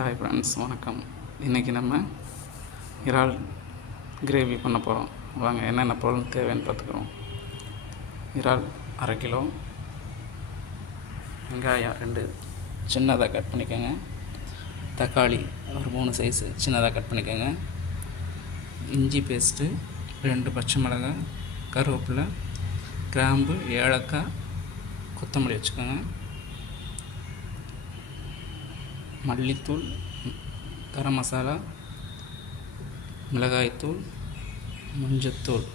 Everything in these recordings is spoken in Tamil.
ஹாய் ஃப்ரெண்ட்ஸ், வணக்கம். இன்றைக்கி நம்ம இறால் கிரேவி பண்ண போகிறோம். வாங்க என்னென்ன பொருள் தேவைன்னு பார்த்துக்குறோம். இறால் 1/2 கிலோ, வெங்காயம் 2 சின்னதாக கட் பண்ணிக்கோங்க, தக்காளி ஒரு 3 சைஸு சின்னதாக கட் பண்ணிக்கோங்க, இஞ்சி பேஸ்ட்டு 2 பச்சை மிளகாய், கருவேப்பிலை, கிராம்பு, ஏலக்காய், கொத்தமல்லி வச்சுக்கோங்க, மல்லித்தூள், கரம் மசாலா, மிளகாய்த்தூள், மஞ்சத்தூள்.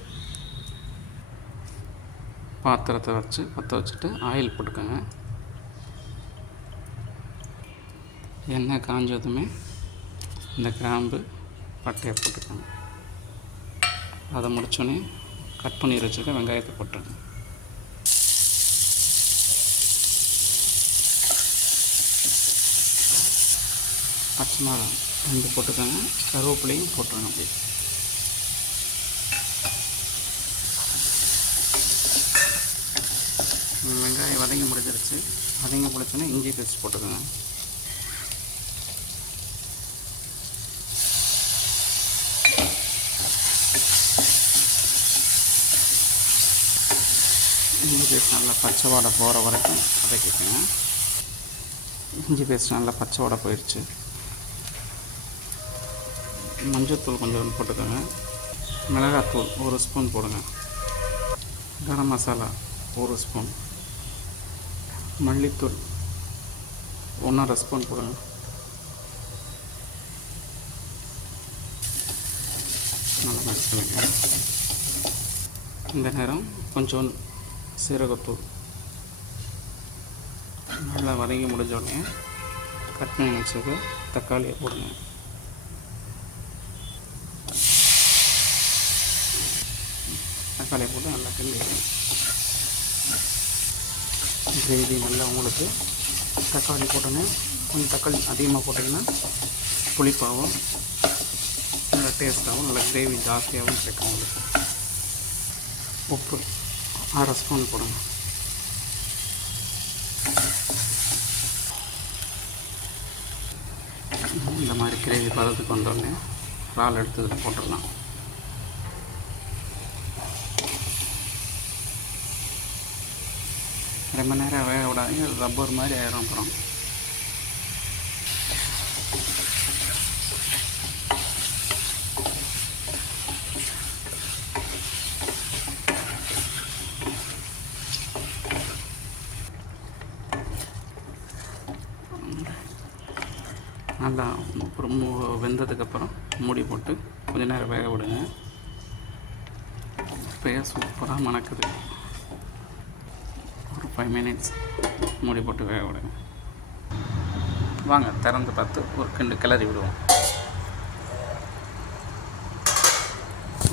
பாத்திரத்தை வச்சு பற்ற வச்சுட்டு ஆயில் போட்டுக்கோங்க. எண்ணெய் காஞ்சதுமே இந்த கிராம்பு பட்டையை போட்டுக்கோங்க. அதை முடித்தோடனே கட் பண்ணி வச்சுருக்க வெங்காயத்தை போட்டுருங்க. பச்சை மிளகாய் 2 போட்டுக்கோங்க, கருவேப்பிலையும் போட்டுருங்க. அப்படி வெங்காயம் வதங்கி முடிஞ்சிருச்சு. வதங்கி முடிச்சோன்னே இஞ்சி பேஸ்ட் போட்டுக்கோங்க. இஞ்சி பேஸ்ட் நல்லா பச்சை வாடை போகிற வரைக்கும் வதக்கிக்கோங்க. இஞ்சி பேஸ்ட் நல்லா பச்சை வாடை போயிடுச்சு. மஞ்சத்தூள் கொஞ்சம் போட்டுக்கோங்க, மிளகாத்தூள் 1 ஸ்பூன் போடுங்க, கரம் மசாலா 1 ஸ்பூன், மல்லித்தூள் 1.5 ஸ்பூன் போடுங்க. நல்லா மிக்ஸ் பண்ணிக்கோங்க. இந்த நேரம் கொஞ்சம் சீரகத்தூள். நல்லா வதங்கி முடிஞ்ச உடனே கட் பண்ணி வச்சுக்க தக்காளியை போடுங்க. தக்காளியை போட்டு நல்லா கிண்டி கிரேவி நல்லா உங்களுக்கு தக்காளி போட்டோன்னே கொஞ்சம் தக்காளி அதிகமாக போட்டிங்கன்னா புளிப்பாகவும் நல்லா டேஸ்ட்டாகவும் நல்லா கிரேவி ஜாஸ்தியாகவும் கிடைக்கும் உங்களுக்கு. உப்பு 1/2 ஸ்பூன் போடுங்க. இந்த மாதிரி கிரேவி பதத்துக்கு வந்தோடனே இறால் எடுத்து போட்டுடலாம். ரொம்ப நேரம் வேக விடாதீங்க, ரப்பர் மாதிரி ஆயிரும். அப்புறம் நல்லா வெந்ததுக்கப்புறம் மூடி போட்டு கொஞ்சம் நேரம் வேக விடுங்க. இப்போயே சூப்பராக மணக்குது. ஒரு 5 மினிட்ஸ் மூடி போட்டு வேக விடுங்க. வாங்க திறந்து பார்த்து ஒரு கிளறி விடுவோம்.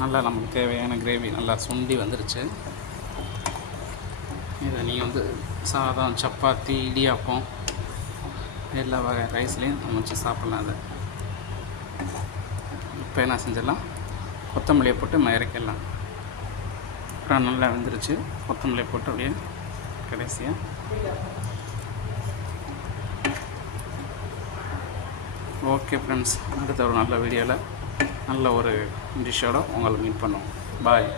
நல்லா நமக்கு தேவையான கிரேவி நல்லா சுண்டி வந்துருச்சு. இதை நீங்கள் சாதம், சப்பாத்தி, இடியாப்பம் எல்லா வகை ரைஸ்லேயும் நம்ம வச்சு சாப்பிட்லாம். அதை இப்போ என்ன செஞ்சிடலாம், கொத்தமல்லியை போட்டு இறக்கிடலாம். அப்புறம் நல்லா வெந்துருச்சு. கொத்தமல்லியை போட்டு அப்படியே கடைசியாக ஓகே ஃப்ரெண்ட்ஸ், அடுத்த ஒரு நல்ல வீடியோவில் நல்ல ஒரு டிஷ்ஷோடு உங்களை மீட் பண்ணுவோம். பாய்.